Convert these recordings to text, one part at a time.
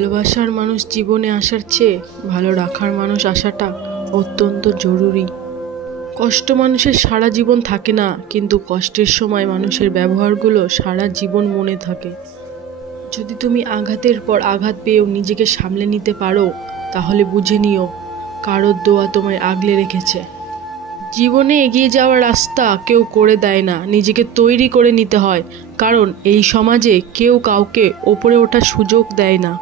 ভালোবাসার মানুষ জীবনে আসার চেয়ে ভালো রাখার মানুষ আসাটা অত্যন্ত জরুরি। কষ্ট মানুষের সারা জীবন থাকে না, কিন্তু কষ্টের সময় মানুষের ব্যবহারগুলো সারা জীবন মনে থাকে। যদি তুমি আঘাতের পর আঘাত পেয়েও নিজেকে সামলে নিতে পারো, তাহলে বুঝে নিও কারোর দোয়া তোমায় আগলে রেখেছে। জীবনে এগিয়ে যাওয়ার রাস্তা কেউ করে দেয় না, নিজেকে তৈরি করে নিতে হয়। কারণ এই সমাজে কেউ কাউকে ওপরে ওঠার সুযোগ দেয় না।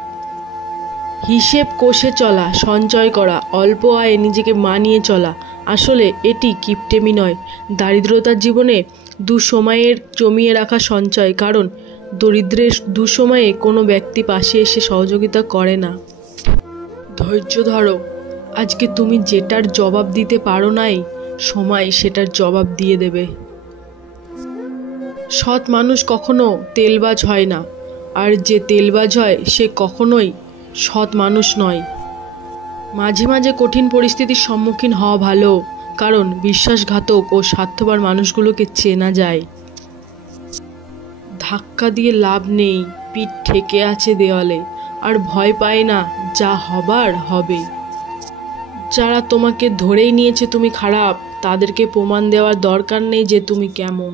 হিসেব কষে চলা, সঞ্চয় করা, অল্প আয়ে নিজেকে মানিয়ে চলা, আসলে এটি কিপটেমি নয়, দারিদ্রতার জীবনে দুসময়ের জমিয়ে রাখা সঞ্চয়। কারণ দরিদ্রের দুসময়ে কোনো ব্যক্তি পাশে এসে সহযোগিতা করে না। ধৈর্য ধরো, আজকে তুমি যেটার জবাব দিতে পারো নাই, সময় সেটার জবাব দিয়ে দেবে। সৎ মানুষ কখনো তেলবাজ হয় না, আর যে তেলবাজ হয় সে কখনোই সৎ মানুষ নয়। মাঝে মাঝে কঠিন পরিস্থিতির সম্মুখীন হওয়া ভালো, কারণ বিশ্বাসঘাতক ও স্বার্থপর মানুষগুলোকে চেনা যায়। ধাক্কা দিয়ে লাভ নেই, পিঠ ঠেকে আছে দেওয়ালে, আর ভয় পায় না, যা হবার হবে। যারা তোমাকে ধরেই নিয়েছে তুমি খারাপ, তাদেরকে প্রমাণ দেওয়ার দরকার নেই যে তুমি কেমন।